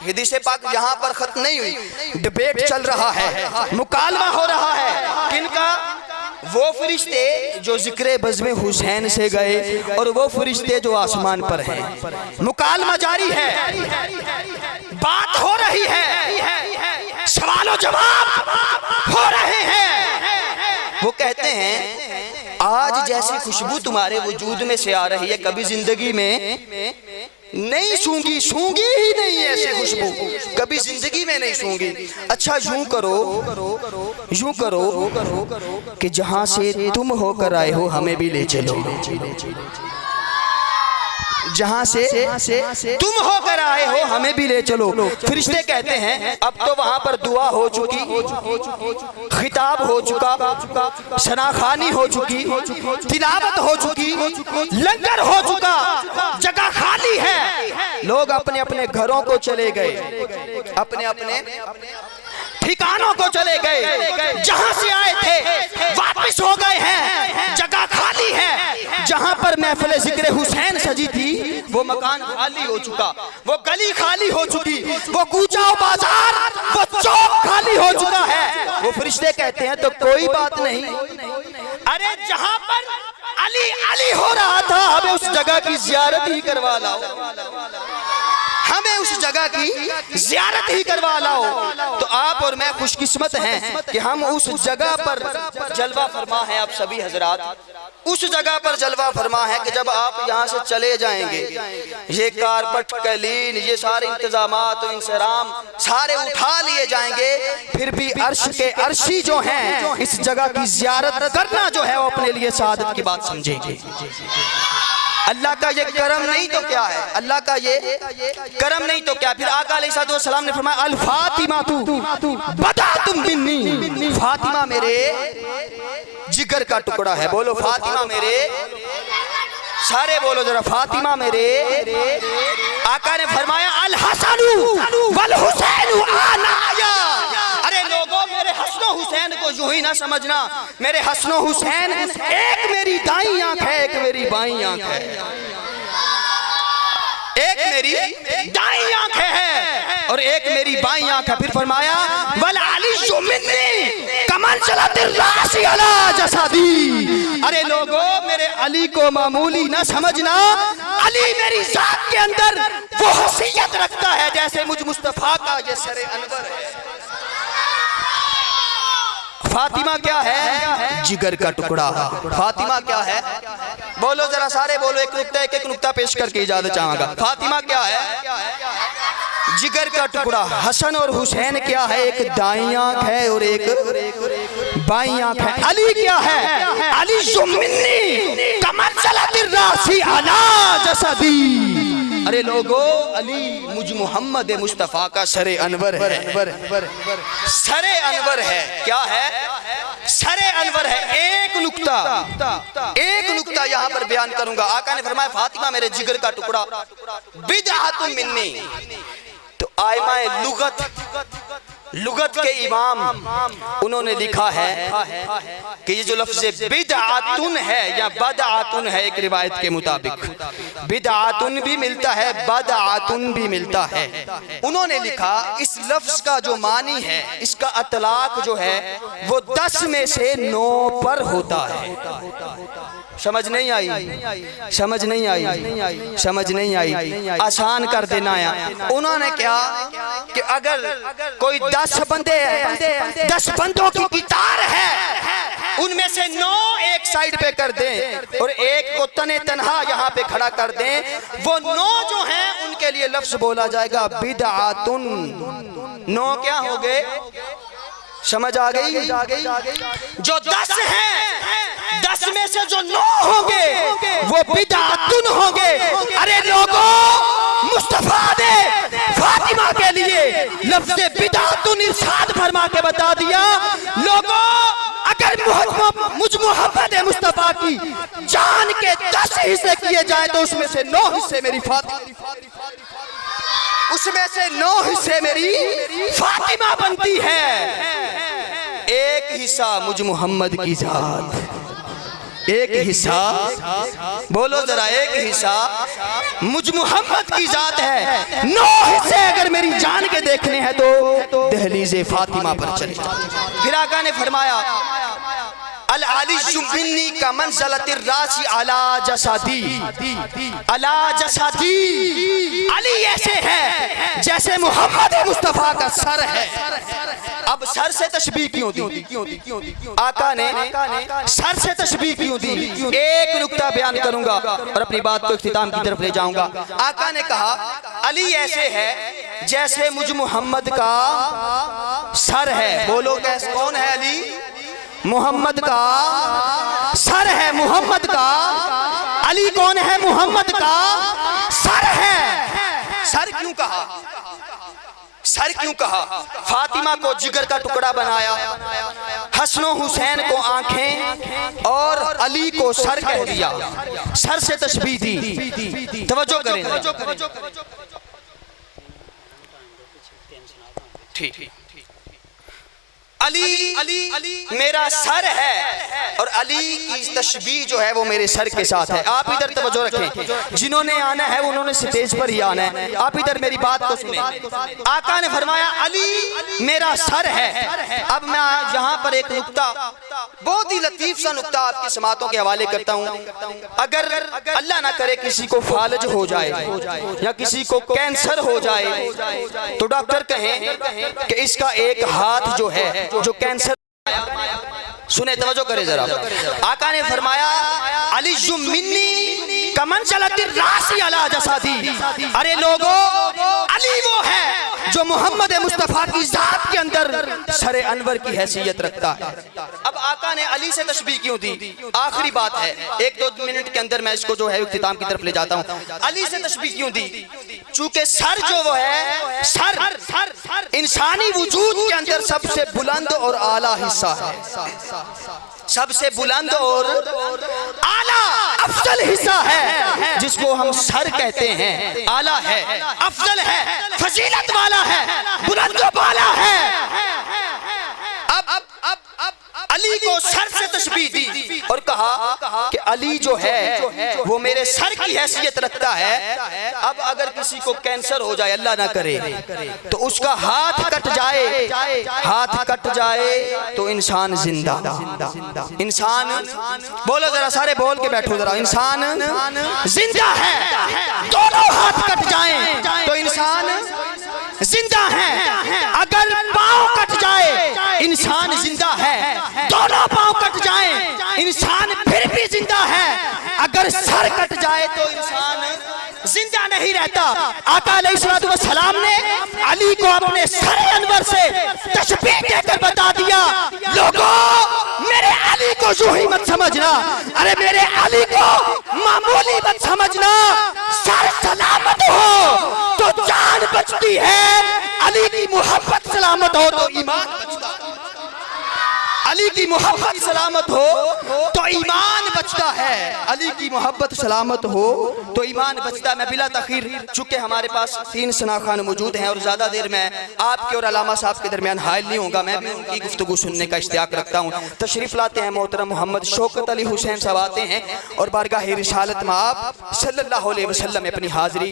हदीस पाक यहाँ पर खत्म नहीं हुई, डिबेट चल रहा है, मुकालमा हो रहा है। किनका? वो फरिश्ते जो जिक्र बज़्म हुसैन से गए और वो फरिश्ते जो आसमान पर हैं। मुकालमा जारी है, बात हो रही है, सवाल और जवाब हो रहे हैं। वो कहते हैं आज जैसी खुशबू तुम्हारे वजूद में से आ रही है कभी जिंदगी में नहीं सूंघी, सूंघी ही नहीं ऐसे खुशबू, कभी जिंदगी में नहीं सूंघी। अच्छा यूं करो कि जहां से तुम होकर आए हो हमें भी ले चलो। जहां से तुम होकर आए हो हमें भी ले चलो। फरिश्ते कहते हैं अब तो वहां पर दुआ हो चुकी, खिताब हो चुका, शनाखानी हो चुकी, तिलावत हो चुकी, लंगर हो चुका, जगह खाली है। लोग अपने अपने घरों को चले गए, अपने अपने ठिकानों को चले गए, जहां से आए थे वापस हो गए हैं, जगह खाली है। जहां पर महफिल जिक्र हुसैन सजी थी वो मकान खाली हो चुका, वो गली खाली हो चुकी, वो कूचा बाजार, वो चौक खाली हो चुका है। वो फरिश्ते कहते हैं तो कोई बात नहीं, अरे जहां पर अली अली हो रहा था हमें उस जगह की जियारत ही करवा लाओ, हमें उस जगह की जियारत ही करवा लाओ। तो आप और मैं खुशकिस्मत हैं कि हम उस जगह पर जलवा फरमा है। आप सभी हजरात उस जगह पर जलवा फरमा है कि जब आप यहाँ से चले जाएंगे ये कारपट कलीन ये सारे इंतजामात और इंसराम सारे उठा लिए जाएंगे, फिर भी अर्श के अर्शी जो हैं इस जगह की जियारत करना जो है वो अपने लिए सादत की बात समझेंगे। अल्लाह का ये करम नहीं तो क्या है, अल्लाह का ये करम नहीं तो क्या। फिर आका अलैहिस्सलाम ने फरमाया अल फातिमा तू बता तुम बिन्नी, फातिमा मेरे जिगर का टुकड़ा है। बोलो फातिमा मेरे, सारे बोलो जरा फातिमा मेरे। आका ने फरमाया अल हसनु वल हुसैनु आनाया। अरे लोगों मेरे हसनो हुसैन को यूं ही ना समझना, मेरे हसनो हुसैन एक मेरी दाईं आंख है, एक मेरी बाईं आंख है, एक मेरी दाईं आंख है और एक मेरी बाईं आंख है। फिर फरमाया वल अली मिन्नी कमन चलातिर रासी अला जसादी। अरे लोगों मेरे अली को मामूली ना समझना, अली मेरी जात के अंदर वो हसीयत रखता है जैसे मुझ मुस्तफा का ये सरे अनवर है। फातिमा क्या है? जिगर का टुकड़ा। फातिमा क्या है? बोलो जरा सारे बोलो, एक नुक्ता पेश करके इजाजत चाहूंगा। फातिमा क्या है? जिगर का टुकड़ा। हसन और हुसैन क्या है? एक दाईं आंख है और एक बाईं आंख है। अली क्या है? अली जुम्मिनी कमर चलाती रासी अला जसदी। अरे लोगो अली मुझ मोहम्मद मुस्तफा का सरे अनवर है, सरे अनवर है। क्या है? सरे अनवर है। एक नुक्ता यहाँ पर बयान करूंगा। आका ने फरमाया फातिमा मेरे जिगर का टुकड़ा बिदअतुम मिन्नी। तो आइमाए लुगत के इमाम उन्होंने लिखा है कि ये जो लफ्ज़ बिदअतुन है या बदअतुन है, एक रिवायत के मुताबिक बिदअतुन भी मिलता है, बदअतुन भी मिलता है। उन्होंने लिखा इस लफ्ज़ का जो मानी है, इसका अतलाक जो है वो 10 में से 9 पर होता है। समझ नहीं आई? समझ नहीं आई? समझ नहीं आई? आसान कर देना है। उन्होंने क्या कि अगर कोई 10 बंदे हैं, 10 बंदों की गिटार है, उनमें से 9 एक साइड पे कर दें और एक को तने तनहा यहाँ पे खड़ा कर दें, वो 9 जो हैं उनके लिए लफ्ज बोला जाएगा बिदअतुन। 9 क्या हो गए? समझ आ गई? जो 10 हैं 10 में से जो 9 होंगे वो बिदअतुन होंगे। अरे लोगों मुस्तफा ने फातिमा के लिए लफ्ज़ बिदअतुन इरशाद फरमा के बता दिया। लोगों अगर मुझ मोहब्बत मुस्तफा की जान के 10 हिस्से किए जाए तो उसमें से 9 हिस्से मेरी फातिमा, उसमें से 9 हिस्से मेरी फातिमा बनती है। एक हिस्सा मुझ मोहम्मद की जात, एक हिस्सा बोलो जरा, एक हिस्सा मुझ मोहम्मद की जात है। 9 हिस्से अगर मेरी जान देखने हैं तो दहलीज़े फातिमा पर चले। फिर आका ने फरमाया अल अली मिन्नी का मंज़लतिर रासी अला जसादी, अला जसादी। अली ऐसे है जैसे मोहम्मद मुस्तफ़ा का सर है। अब सर से तशबीह क्यों दी? आका ने सर से तशबीह क्यों दी? एक नुक्ता बयान करूंगा और अपनी बात को इख्तिताम की तरफ ले जाऊंगा। आका ने कहा अली ऐसे है जैसे मुझ मोहम्मद का सर है। बोलो कैसे, कौन है अली? मोहम्मद का सर है। मोहम्मद का अली कौन है? मोहम्मद का सर है। सर क्यों कहा? सर क्यों कहा? फातिमा को जिगर का टुकड़ा बनाया, हसनो हुसैन को आंखें और अली को सर कह दिया। सर से तशबीह दी। तवज्जो करें। ठीक, अली मेरा सर है और अली की तशबीह जो है वो मेरे सर के साथ है। आप इधर तवज्जो रखें, जिन्होंने आना है उन्होंने स्टेज पर ही आना है। आप इधर मेरी बात को सुने। आका ने फरमाया अली मेरा सर है। अब मैं यहाँ पर एक नुक्ता, बहुत ही लतीफ सा नुक्ता आपकी समातों के हवाले करता हूँ। अगर अल्लाह ना करे किसी को फालज हो जाए या किसी को कैंसर हो जाए तो डॉक्टर कहें कि इसका एक हाथ जो है जो कैंसर, सुने तवज्जो करे जरा। आका ने फरमाया अली मिन्नी कमन चलती रासी अला जसादी। अरे लोगो, अली वो है जो मोहम्मद मुस्तफा की जात के अंदर सरे अनवर की हैसियत रखता है। अब आका ने अली से तशबीह क्यों दी? आखिरी बात है, 1-2 मिनट के अंदर मैं इसको जो है इख्तिताम की तरफ ले जाता हूँ। अली से तशबीह क्यों दी? चूंकि सर जो वो है, सर इंसानी वजूद के अंदर सबसे बुलंद और आला हिस्सा है। सबसे बुलंद और आला अफजल हिस्सा है जिसको हम सर कहते हैं। आला है, अफजल है, फजीलत वाला है, बुलंद वाला है। अब अली को सर से तशबीह दी और कहा कि अली जो है वो मेरे सर की हैसियत रखता है। अब अगर किसी को कैंसर हो जाए, अल्लाह ना करे, तो उसका हाथ कट जाए तो इंसान जिंदा। इंसान, बोलो जरा, सारे बोल के बैठो जरा। इंसान जिंदा है। दोनों हाथ कट जाएं तो इंसान जिंदा है। अगर पाँव कट जाए इंसान जिंदा है। दोनों पाँव कट जाएं इंसान फिर भी जिंदा है। अगर सर कट जाए तो इंसान जिंदा नहीं रहता। आका अलैहिस्सलातु वस्सलाम ने अली को अपने सर अनवर से तशबीह देकर बता दिया, लोगों मेरे अली को यूं ही मत समझना। अरे मेरे अली को मामूली मत समझना। सर सलामत हो तो जान बचती है। अली की मोहब्बत सलामत हो तो ईमान बचता है। अली की मोहब्बत सलामत हो तो ईमान बचता है। अली की मोहब्बत सलामत हो तो ईमान बचता है। मैं बिला तखीर, चूंकि हमारे पास 3 शनाखान मौजूद हैं और ज़्यादा देर में आपके और अलामा साहब के दरमियान हायल नहीं होगा। मैं भी उनकी गुफ्तगू सुनने का इश्तियाक रखता हूँ। तशरीफ लाते हैं मोहतरम मोहम्मद शौकत अली हुसैन साहब आते हैं और बारगाह रिसालत में आप सल्लल्लाहु अलैहि वसल्लम अपनी हाजिरी